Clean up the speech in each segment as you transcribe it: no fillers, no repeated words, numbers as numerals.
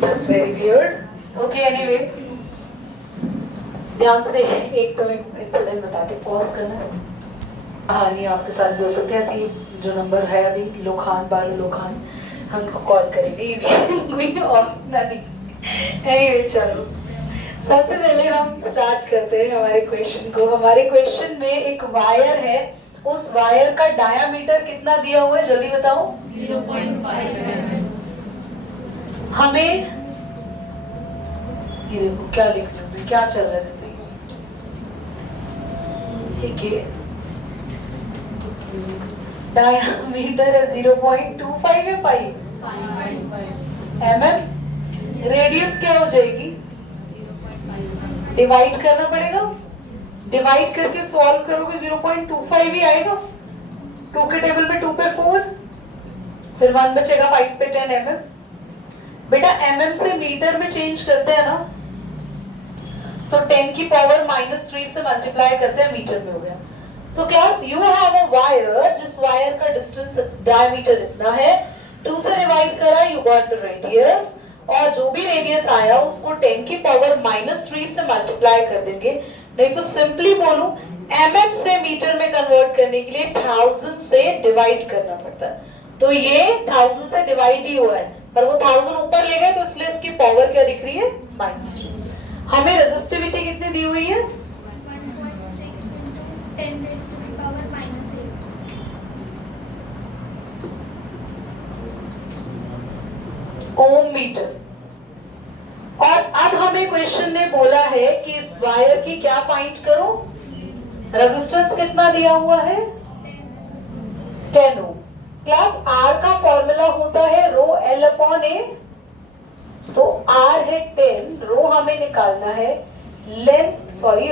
That's very weird. Okay, anyway. ध्यान से एक तो इंसिडेंट बताते, पॉज करना है। कहानी आपके साथ भी हो सकती है ऐसी। जो नंबर है अभी लोखान, बालू लोखान, हम उनको कॉल करेंगे और नहीं। Anyway, चलो सबसे पहले हम स्टार्ट करते हैं हमारे क्वेश्चन को। हमारे क्वेश्चन में एक वायर है, उस वायर का डायामीटर कितना दिया हुआ है, जल्दी बताओ। 0.5 हमें ये देखो क्या लिख दूं मैं, क्या चल रहा है, ठीक है। डायामीटर है 0.25 है 5 mm। रेडियस क्या हो जाएगी, डिवाइड करना पड़ेगा, डिवाइड करके सॉल्व करोगे 0.25 ही आएगा। 2 के टेबल में 2 पे 4, फिर 1 बचेगा, 5 पे 10 mm। बेटा mm से मीटर में चेंज करते हैं ना, तो 10 की पावर -3 से मल्टीप्लाई करते हैं, मीटर में हो गया। So class you have a wire, जिस वायर का डिस्टेंस डायमीटर इतना है, 2 से डिवाइड करा, यू गॉट द रेडियस, और जो भी रेडियस आया उसको 10 की पावर -3 से मल्टीप्लाई कर देंगे। नहीं तो सिंपली बोलूं, mm से मीटर में कन्वर्ट करने के लिए 1000 से डिवाइड करना पड़ता है। तो ये 1000 से डिवाइड ही हुआ है, पर वो 1000 ऊपर ले गए तो इसलिए इसकी पावर क्या दिख रही है, -3। हमें रेजिस्टिविटी कितनी दी हुई है, 1.6 into 10 raised to the power -8। Ohm metre. और अब हमें क्वेश्चन ने बोला है कि इस वायर की क्या फाइंड करो, रेजिस्टेंस कितना दिया हुआ है, 10 ओम। क्लास आर का फॉर्मूला होता है रो एल अपॉन ए, तो आर है 10, रो हमें निकालना है,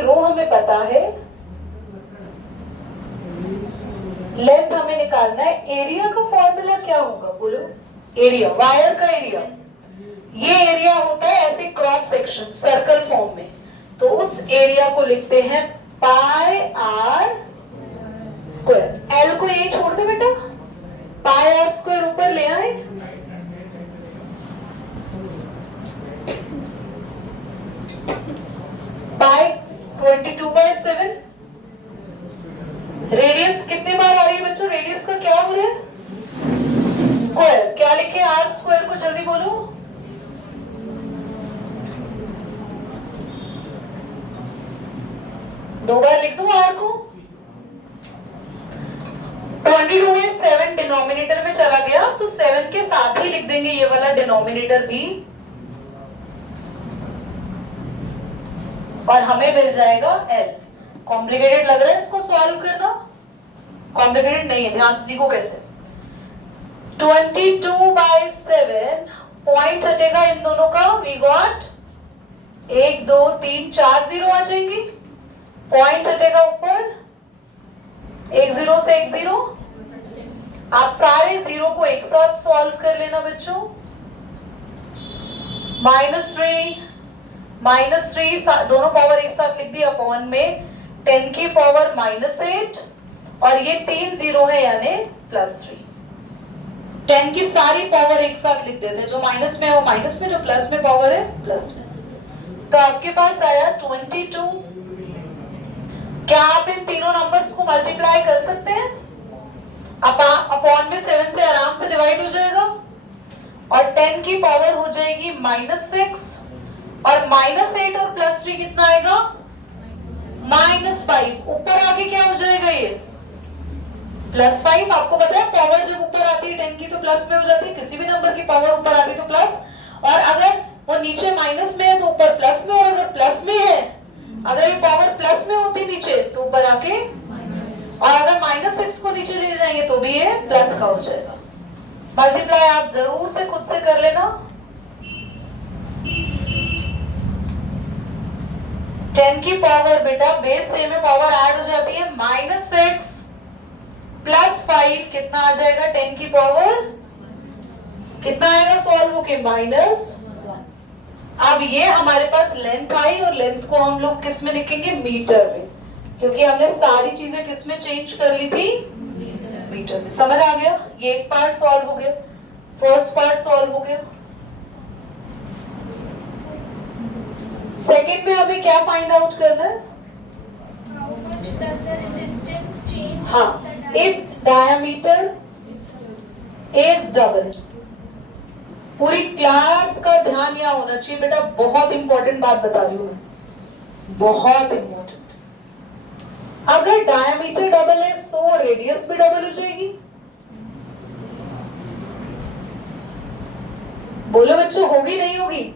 रो हमें पता है, लेंथ हमें निकालना है। एरिया का फॉर्मूला क्या होगा, बोलो। एरिया, वायर का एरिया, ये एरिया होता है ऐसे क्रॉस सेक्शन सर्कल फॉर्म में, तो उस एरिया को लिखते हैं पाई आर स्क्वायर। एल को ये छोड़ दे बेटा, पाई आर स्क्वायर ऊपर ले आए, पाई 22/7। रेडियस कितने बार आ रही है बच्चों, रेडियस का क्या हो रहा है, स्क्वायर। क्या लिखे आर स्क्वायर को, जल्दी बोलो। दो बार लिख दूं आर को। 22 में 7 डिनोमिनेटर में चला गया, तो 7 के साथ ही लिख देंगे ये वाला डिनोमिनेटर भी, और हमें मिल जाएगा L। कॉम्प्लिकेटेड लग रहा है इसको सॉल्व करना, कॉम्प्लिकेटेड नहीं है, ध्यान से सीखो कैसे। 22/7 पॉइंट हटेगा इन दोनों का, वी गॉट 1 2 3 4 0 आ जाएंगे, पॉइंट हटेगा ऊपर, 1 0 से 1 0। आप सारे 0 को एक साथ सॉल्व कर लेना बच्चों। -3 दोनों पावर एक साथ लिख दी, अपॉन में 10 की पावर -8, और ये 3 0 है यानी +3। 10 की सारी पावर एक साथ लिख देते हैं, जो माइनस में है वो माइनस में, जो प्लस में पावर है प्लस में। तो आपके पास आया 22। क्या आप इन तीनों नंबर्स को मल्टीप्लाई कर सकते हैं, अपॉन में 7 से आराम से डिवाइड हो जाएगा, और 10 की पावर हो जाएगी -6, और -8 और +3 कितना आएगा, -5। ऊपर आके क्या हो जाएगा, ये +5। आपको पता है पावर जब ऊपर आती है 10 की तो प्लस में हो जाती है, किसी भी नंबर की पावर ऊपर आती है तो प्लस, और अगर वो नीचे माइनस में है तो ऊपर प्लस में, और अगर प्लस में है, अगर ये पावर प्लस में होती नीचे तो ऊपर आके, और अगर -6 को नीचे ले जाएंगे तो भी ये प्लस का हो जाएगा। मल्टीप्लाई आप जरूर से खुद से कर लेना। 10 की पावर बेटा बेस से में पावर ऐड हो जाती है, -6 +5 कितना आ जाएगा, 10 की पावर कितना आएगा सॉल्व होके, -1। अब ये हमारे पास लेंथ आई, और लेंथ को हम लोग किस में लिखेंगे, मीटर में, क्योंकि हमने सारी चीजें किस में चेंज कर ली थी, डायमीटर में। समझ आ गया? ये एक पार्ट सॉल्व हो गया, फर्स्ट पार्ट सॉल्व हो गया। सेकेंड में हमें क्या फाइंड आउट करना है? How much does the resistance change? हाँ, if diameter is double। पूरी क्लास का ध्यान यहाँ होना चाहिए बेटा, बहुत इंपॉर्टेंट बात बता रही हूँ मैं, बहुत इंपॉर्टेंट। अगर डायमीटर डबल है सो रेडियस भी डबल हो जाएगी। बोलो बच्चों, होगी नहीं होगी?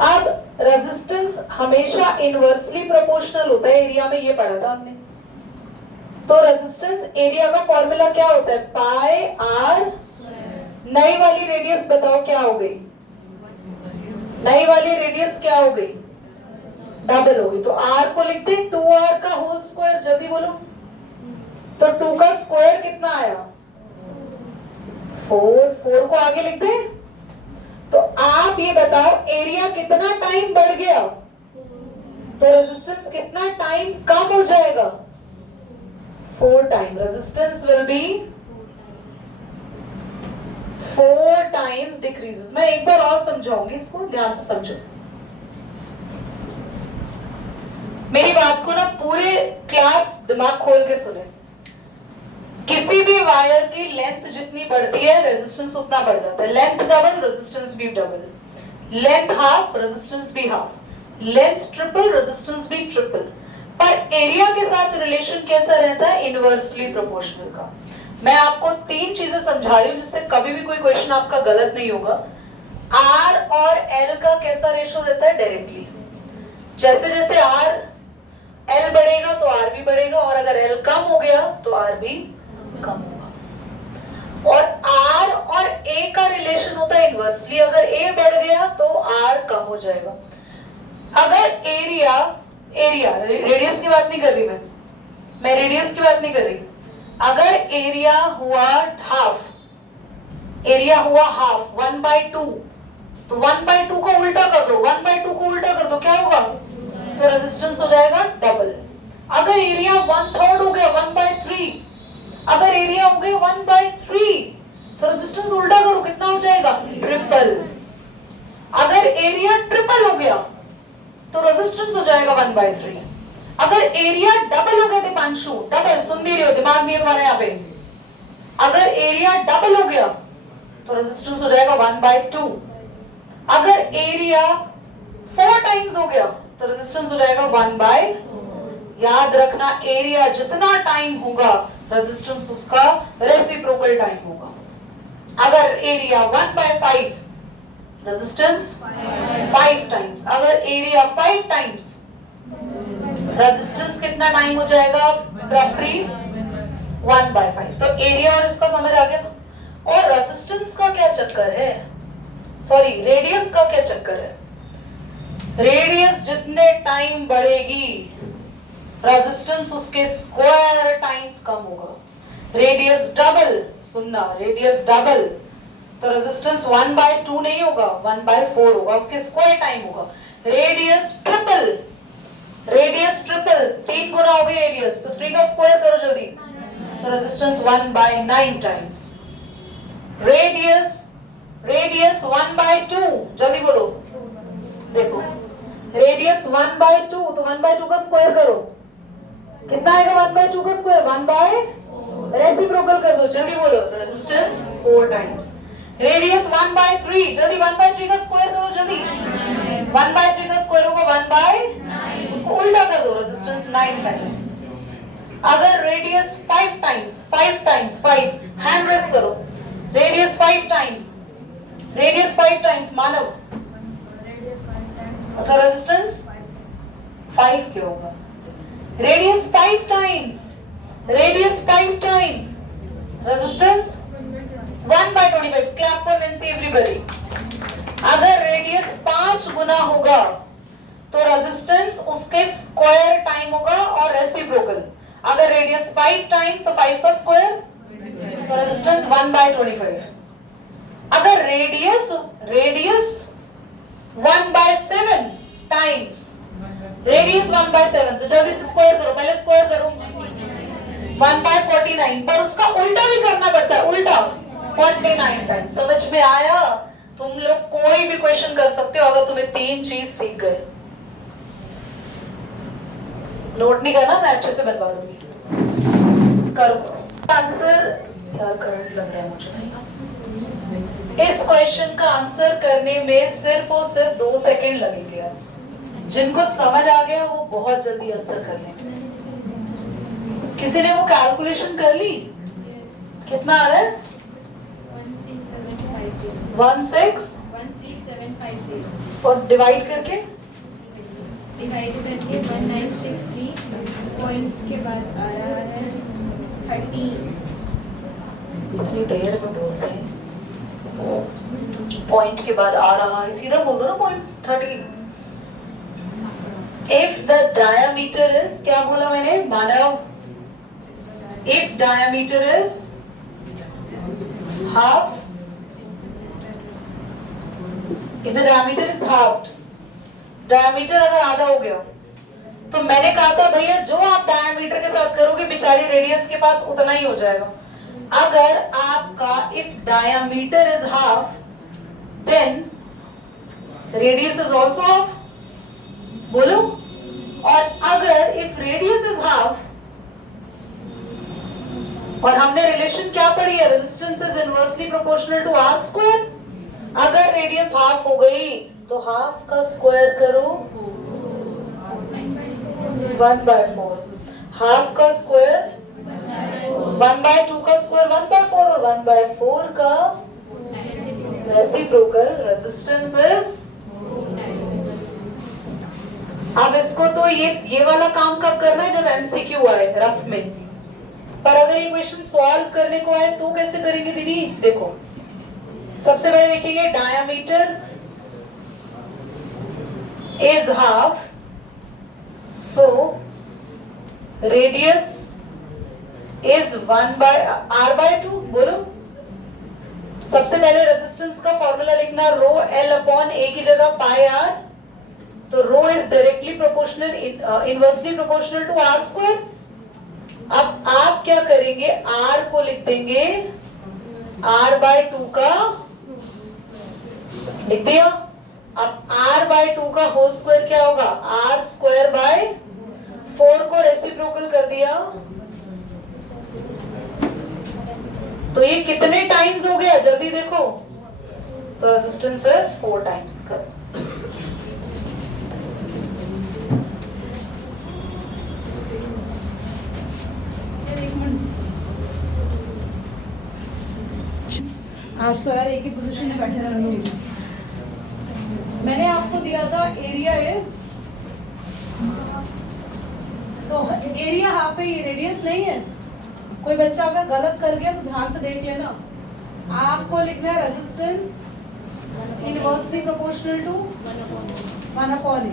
अब रेजिस्टेंस हमेशा इनवर्सली प्रोपोर्शनल होता है, एरिया में ये पढ़ा था हमने। तो रेजिस्टेंस एरिया का फॉर्मूला क्या होता है? पाई आर। नई वाली रेडियस बताओ क्या हो गई? नई वाली रेडियस क्या हो गई? डबल हो गई। तो आर को लिखते हैं 2r का होल स्क्वायर। जल्दी बोलो। तो 2 का स्क्वायर कितना आया? 4। 4 को आगे लिखते हैं। तो आप ये बताओ एरिया कितना टाइम बढ़ गया? तो रेजिस्टेंस कितना टाइम कम हो जाएगा? 4 time. Resistance will be 4 times decreases. मैं एक बार और समझाऊंगी, इसको ध्यान से समझो। मेरी बात को ना पूरे क्लास दिमाग खोल के सुने। किसी भी वायर की लेंथ जितनी बढ़ती है रेजिस्टेंस उतना बढ़ जाता है। लेंथ डबल, रेजिस्टेंस भी डबल। लेंथ हाफ, रेजिस्टेंस भी हाफ। लेंथ ट्रिपल, रेजिस्टेंस भी ट्रिपल। पर एरिया के साथ रिलेशन कैसा रहता है? इनवर्सली प्रोपोर्शनल का। मैं आपको 3 चीजें समझा रही हूँ जिससे कभी भी कोई क्वेश्चन आपका गलत नहीं होगा। R और L का कैसा रेशो रहता है? डायरेक्टली। जैसे जैसे L बढ़ेगा तो R भी बढ़ेगा, और अगर L कम हो गया तो R भी कम होगा। और R और A का रिलेशन होता है इनवर्सली। अगर A बढ़ गया तो R कम हो जाएगा। अगर एरिया रेडियस की बात नहीं कर रही मैं रेडियस की बात नहीं कर रही। अगर एरिया हुआ हाफ 1/2, तो 1/2 को उल्टा कर दो, 1/2 को उल्टा कर दो, क्या होगा? तो रेजिस्टेंस हो जाएगा डबल। अगर एरिया 1/3 हो गया 1/3, अगर एरिया हो गया 1/3 तो रेजिस्टेंस उल्टा करो, कितना हो जाएगा? ट्रिपल। अगर एरिया ट्रिपल हो गया तो रेजिस्टेंस हो जाएगा 1/3। अगर एरिया डबल हो गया दीपांशु, डबल, सुन नहीं रहे हो, दिमाग नहीं है तुम्हारे यहाँ पे। अगर एरिया डबल हो गया तो रेजिस्टेंस हो जाएगा 1/2। अगर एरिया 4 टाइम्स हो गया तो रेजिस्टेंस हो जाएगा 1/4। याद रखना, एरिया जितना टाइम होगा रेजिस्टेंस उसका रेसिप्रोकल टाइम होगा। अगर एरिया 1/5, रेजिस्टेंस 5 टाइम्स। अगर एरिया 5 टाइम्स, रेजिस्टेंस कितना टाइम हो जाएगा? रफली 1/5। तो एरिया और इसका समझ आ गया। और रेजिस्टेंस का क्या चक्कर है? सॉरी, रेडियस का क्या चक्कर है? रेडियस जितने टाइम बढ़ेगी रेजिस्टेंस उसके स्क्वायर टाइम्स कम होगा। रेडियस डबल, सुनना, रेडियस डबल तो रेजिस्टेंस 1/2 नहीं होगा, 1/4 होगा, उसके स्क्वायर टाइम होगा। रेडियस ट्रिपल 3 गुना हो गई रेडियस, तो 3 का स्क्वायर करो जल्दी, तो रेजिस्टेंस 1/9 टाइम्स। रेडियस 1/2, जल्दी बोलो, देखो रेडियस 1/2 तो 1/2 का स्क्वायर करो, कितना आएगा? 1/2 का स्क्वायर 1/, रेसिप्रोकल कर दो, जल्दी बोलो, रेजिस्टेंस 4 टाइम्स। रेडियस 1/3, जल्दी 1/3 का स्क्वायर करो जल्दी, 1/3 का स्क्वायर होगा 1/, उसको उल्टा कर दो, रेजिस्टेंस 9 टाइम्स। अगर रेडियस 5 टाइम्स, 5 हैंड रेस करो, रेडियस 5 टाइम्स मानव, अच्छा रेजिस्टेंस 5 क्या होगा? Radius 5 times, resistance 1/25। Clap for Nancy everybody. अगर रेडियस 5 गुना होगा तो रेजिस्टेंस उसके स्क्वायर टाइम होगा और रेसिप्रोकल। अगर रेडियस 5 टाइम्स तो 5 का स्क्वायर तो रेजिस्टेंस 1/25। अगर रेडियस 1/7 टाइम्स, रेडियस 1/7 तो जल्दी से स्क्वायर करो, पहले स्क्वायर करो, 1/49, पर उसका उल्टा भी करना पड़ता है, उल्टा 49 टाइम। समझ में आया? तुम लोग कोई भी क्वेश्चन कर सकते हो अगर तुम्हें 3 चीज सीख गए। नोट नहीं करना, मैं अच्छे से बनवा दूंगी। करो आंसर। यार करंट लग रहा है मुझे। इस क्वेश्चन का आंसर करने में सिर्फ और सिर्फ 2 सेकंड लगेंगे यार। जिनको समझ आ गया वो बहुत जल्दी आंसर कर लेंगे। किसी ने वो कैलकुलेशन कर ली? कितना आ रहा है? 13750 और डिवाइड करके 1963 पॉइंट के बाद आ रहा है 30। इतनी देर में बोलते हैं पॉइंट के बाद आ रहा है, सीधा बोल दो ना point 30। If the diameter is, क्या बोला मैंने Manav? If diameter is half, if the diameter is halved, diameter अगर आधा हो गया तो मैंने कहा था भैया जो आप डायमीटर के साथ करोगे बेचारी रेडियस के पास उतना ही हो जाएगा। अगर आपका if diameter is half then radius is also half, बोलो। और अगर इफ रेडियस इज हाफ, और हमने रिलेशन क्या पढ़ी है? Resistance is inversely proportional to are square. अगर रेडियस हाफ हो गई तो हाफ का स्क्वायर करो 1/4, हाफ का स्क्वायर 1/2 का स्क्वायर 1/4 और 1/4 का रेसिप्रोकल। रेजिस्टेंस इज, अब इसको तो ये वाला काम कब करना है? जब एमसीक्यू आए रफ में। पर अगर ये क्वेश्चन सॉल्व करने को आए तो कैसे करेंगे दीदी? देखो सबसे पहले देखेंगे diameter is half, so radius is 1/r/2। बोलो सबसे पहले रेजिस्टेंस का फॉर्मूला लिखना, रो एल अपॉन ए की जगह पाई आर, तो rho is directly proportional inversely proportional to are square. अब आप क्या करेंगे? r को लिख देंगे r/2 का, लिख दिया। अब r/2 का होल स्क्वायर क्या होगा? r²/4 को रेसिप्रोकल कर दिया तो ये कितने टाइम्स हो गया? जल्दी देखो, तो रेजिस्टेंस इज 4 टाइम्स। कर आज तो यार एक ही पोजीशन में बैठे रहना होगा। मैंने आपको दिया था एरिया इज, तो एरिया हाफ है, ये रेडियस नहीं है। कोई बच्चा अगर गलत कर गया तो ध्यान से देख लेना। आपको लिखना है resistance inversely proportional to 1/a।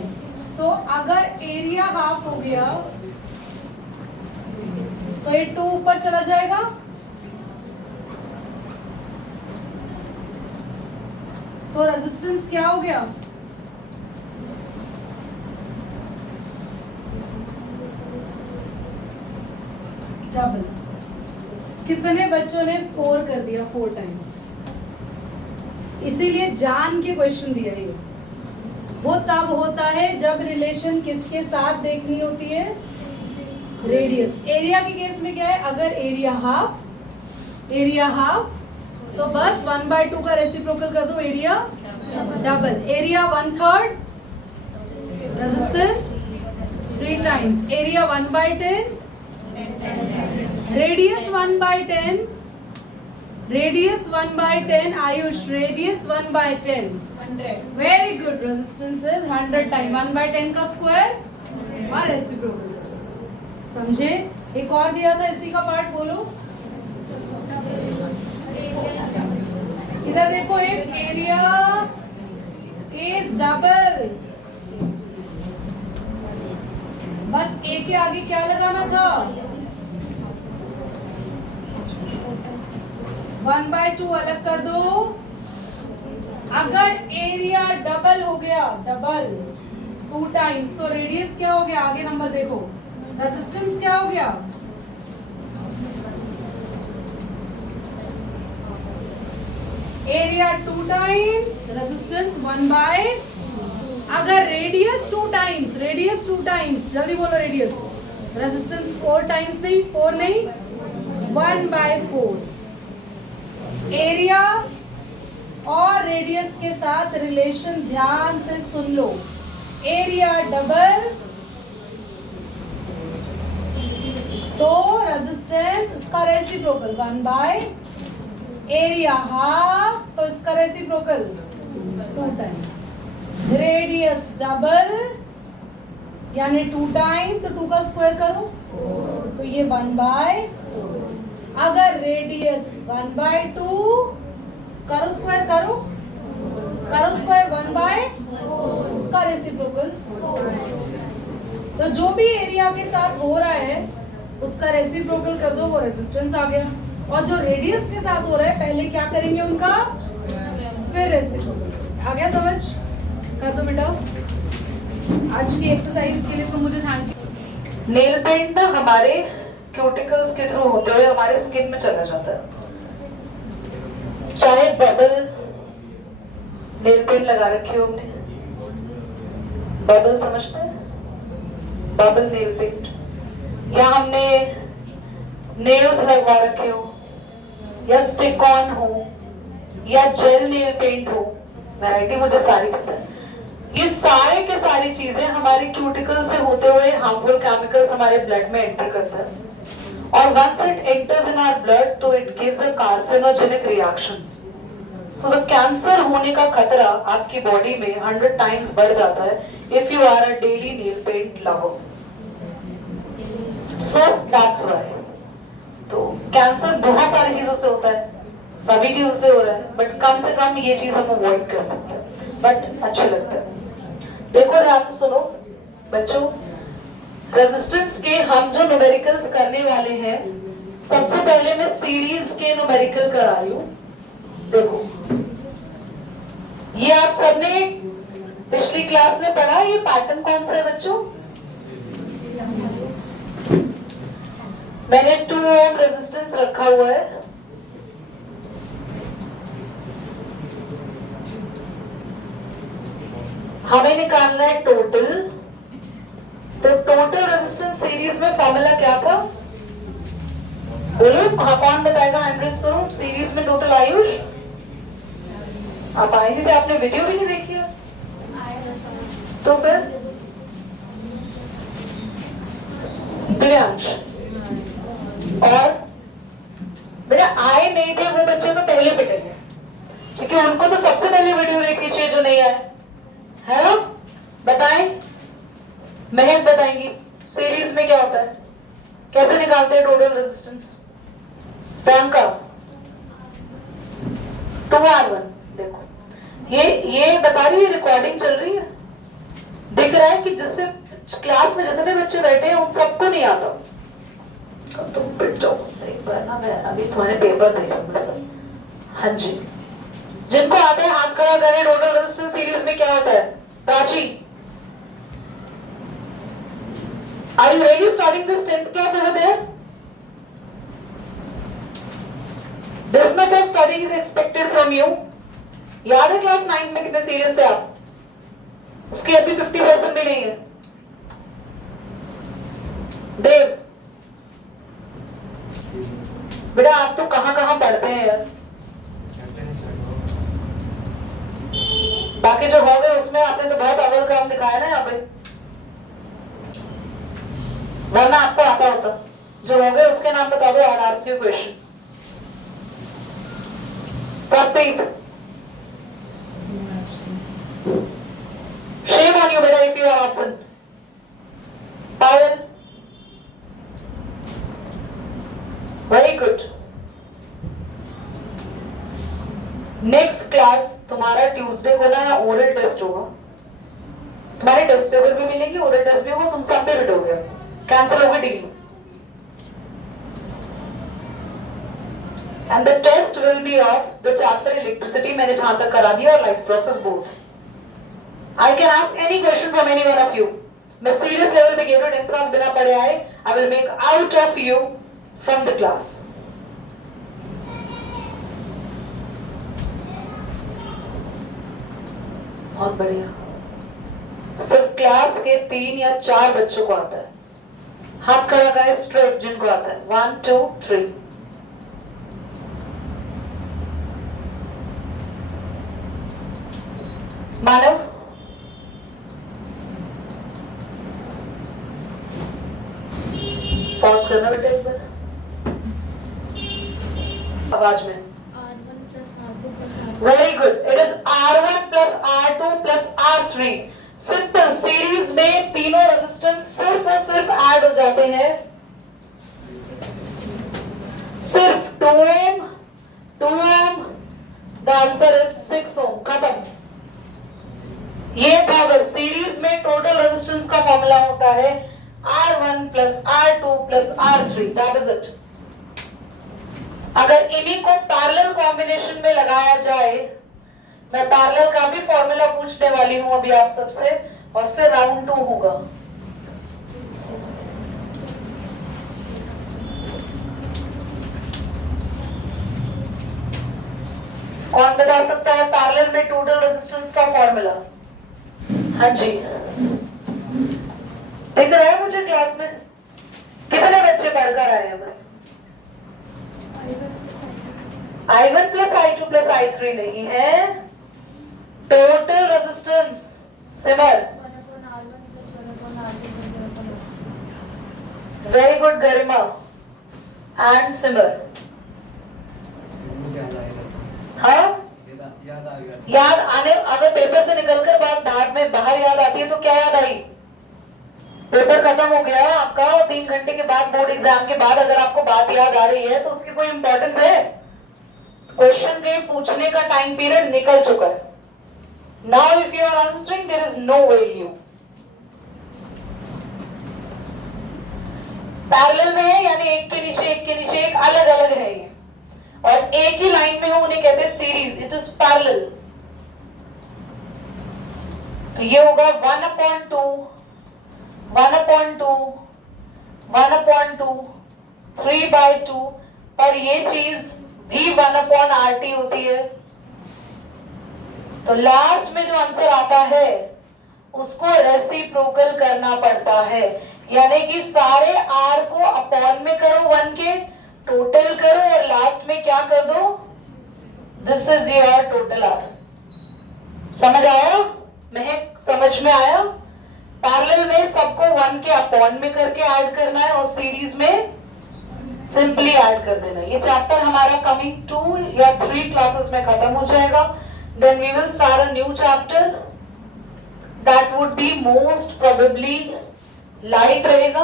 So अगर एरिया हाफ हो गया तो ये 2 ऊपर चला जाएगा, तो रेजिस्टेंस क्या हो गया? डबल। कितने बच्चों ने 4 कर दिया? 4 टाइम्स। इसीलिए जान के क्वेश्चन दिया ये। वो तब होता है जब रिलेशन किसके साथ देखनी होती है? रेडियस। एरिया के केस में क्या है? अगर एरिया हाफ तो बस 1/2 का रेसिप्रोकल कर दो, area double. Area 1/3, resistance 3 times. Area 1/10, radius 1/10, radius 1/10। Ayush radius 1/10, 100। Very good. Resistance is 100 time 1/10 का स्क्वायर और रेसिप्रोकल। समझे? एक और दिया था इसी का पार्ट, बोलो। इधर देखो, इफ एरिया इज डबल, बस ए के आगे क्या लगाना था? 1/2 अलग कर दो। अगर एरिया डबल हो गया, डबल 2 टाइम्स, तो रेडियस क्या हो गया? आगे नंबर देखो। रेजिस्टेंस क्या हो गया? एरिया 2 टाइम्स रेजिस्टेंस 1 बाय, अगर रेडियस 2 टाइम्स जल्दी बोलो रेडियस, रेजिस्टेंस 4 टाइम्स नहीं, 4 नहीं, 1 बाय 4। एरिया और रेडियस के साथ रिलेशन ध्यान से सुन लो। एरिया डबल तो रेजिस्टेंस इसका रेसिप्रोकल 1 बाय, एरिया हाफ तो इसका रेसिप्रोकल 2 टाइम्स, रेडियस डबल यानी 2 टाइम तो 2 का स्क्वायर करो तो ये 1 बाय, अगर रेडियस 1 बाय 2 करो स्क्वायर, करो स्क्वायर 1 बाय उसका रेसिप्रोकल। तो जो भी एरिया के साथ हो रहा है उसका रेसिप्रोकल कर दो, वो रेजिस्टेंस आ गया। और जो रेडियस के साथ हो रहा है पहले क्या करेंगे उनका, फिर रेसिप्रोकल। आ गया समझ? कर दो बेटा। आज की एक्सरसाइज के लिए तो मुझे थैंक यू। नेल पेंट ना हमारे क्यूटिकल्स के थ्रू होते हुए हमारे स्किन में चला जाता है। चाहे बबल नेल पेंट लगा रखी हो हमने, बबल समझते हैं, बबल नेल पेंट, या हमने नेल्स लगवा रखे हो, या स्टिक ऑन हो, या जेल नेल पेंट हो, वैरायटी मुझे सारी पता है। ये सारे के सारी चीजें हमारे क्यूटिकल से होते हुए हार्मफुल केमिकल्स हमारे ब्लड में एंटर करता है, और once it enters in our blood तो it gives a carcinogenic reactions. So the cancer होने का खतरा आपकी बॉडी में 100 टाइम्स बढ़ जाता है if you are a daily nail paint lover. So that's why. तो कैंसर बहुत सारी चीजों से होता है, सभी चीजों से हो रहा है, बट कम से कम ये चीज हम अवॉइड कर सकते हैं, बट अच्छा लगता है। देखो ध्यान से सुनो बच्चों, रेजिस्टेंस के हम जो न्यूमेरिकल्स करने वाले हैं, सबसे पहले मैं सीरीज के न्यूमेरिकल करा रही हूँ। देखो ये आप सबने पिछली क्लास में पढ़ा, ये पैटर्न कौन सा है बच्चों? मैंने 2 ओम रेजिस्टेंस रखा हुआ है, हमें निकालना है टोटल। तो टोटल रेजिस्टेंस सीरीज में फॉर्मूला क्या था बोलो? हाँ कौन बताएगा? हैंड रेज करो। सीरीज में टोटल आयुष आप आए नहीं थे, आपने वीडियो भी नहीं देखी है तो फिर दिव्यांश और बेटा आए नहीं थे वो बच्चे तो पहले पिटेंगे, क्योंकि उनको तो सबसे पहले वीडियो देखनी चाहिए जो नहीं आए है ना। बताएं, महक बताएंगी सीरीज में क्या होता है, कैसे निकालते हैं टोटल रेजिस्टेंस फॉर्म का 2R1। देखो ये बता रही है, रिकॉर्डिंग चल रही है, दिख रहा है कि जिससे क्लास में जितने बच्चे बैठे हैं उन सबको नहीं आता। तुम पिट जाओ मुझसे एक बार ना, मैं अभी तुम्हारे पेपर दे रहा हूँ सब। हाँ जी, जिनको आता है हाथ खड़ा करें। टोटल रेजिस्टेंस सीरीज में क्या होता है? Prachi, are you really starting this 10th class over there? This much of study is expected from you. याद है क्लास 9 में कितने सीरियस थे आप? उसके अभी 50% भी नहीं है। देव बेटा आप तो कहां कहां पढ़ते हैं यार, बाकी जो हो गए उसमें आपने तो बहुत अव्वल काम दिखाया ना यहाँ पे, वरना आपको आता होता। जो हो गए उसके नाम बता दो, I ask you question. Pratik, shame on you बेटा if you are absent। Payal, very good. Next class तुम्हारा ट्यूसडे को ना ओरल टेस्ट होगा, तुम्हारे टेस्ट पेपर भी मिलेंगे, ओरल टेस्ट भी होगा, तुम सब पे बिटोगे, कैंसिल होगी deal. And the test will be of the chapter electricity, मैंने जहां तक करा दिया, और life process both. I can ask any question from any one of you. मैं सीरियस लेवल पे गेटो 10th क्लास बिना पढ़े आए, I will make out of you from the class. बहुत बढ़िया। सिर्फ क्लास के 3 या 4 बच्चों को आता है। हाथ खड़ा करें स्ट्रेट जिनको आता है। 1 2 3। मानव, पॉज करना बेटा एक बार आवाज में। R1 plus R2 plus R3. Very good. It is R1 plus R2 plus R3। Simple. Series में तीनों रेजिस्टेंस सिर्फ और सिर्फ ऐड हो जाते हैं। सिर्फ 2 ohm 2 ohm। The answer is 6 ohm। खत्म। ये था बस। सीरीज में टोटल रेजिस्टेंस का फॉर्मूला होता है R1 plus R2 plus R3। That is it. अगर इन्हीं को पैरेलल कॉम्बिनेशन में लगाया जाए, मैं पैरेलल का भी फॉर्मूला पूछने वाली हूं अभी आप सबसे, और फिर राउंड 2 होगा। कौन बता सकता है पैरेलल में टोटल रेजिस्टेंस का फॉर्मूला? हाँ जी, दिख रहा है मुझे क्लास में? कितने बच्चे पढ़कर आए हैं? बस I1 plus I2 plus I3 नहीं है। Total resistance. Simar, 1/R1 plus 1/R2 plus 1/R3. Very good Garima and Simar. मुझे याद आएगा। हाँ, याद आ गया। याद आने, अगर पेपर से निकलकर बात में बाहर याद आती है तो क्या याद आई? पेपर खत्म हो गया आपका, 3 घंटे के बाद बोर्ड एग्जाम के बाद अगर आपको बात याद आ रही है तो उसकी कोई इंपॉर्टेंस है? क्वेश्चन के पूछने का टाइम पीरियड निकल चुका है। Now if you are answering there is no value. Parallel में है यानी एक के नीचे एक अलग अलग है ये, और एक ही लाइन में हो उन्हें कहते हैं सीरीज। It is parallel. तो ये होगा 1/2 1/2 1/2 3/2, पर ये चीज भी 1/RT होती है। तो लास्ट में जो आंसर आता है उसको रेसिप्रोकल करना पड़ता है, यानी कि सारे R को अपॉन में करो 1 के, टोटल करो और लास्ट में क्या कर दो? This is your total R। समझ आया? महक, समझ में आया? पैरेलल में सबको 1 के अपॉन में करके ऐड करना है और सीरीज में सिंपली ऐड कर देना। ये चैप्टर हमारा कमिंग 2 या 3 क्लासेस में खत्म हो जाएगा। Then we will start a new chapter that would be most probably light रहेगा।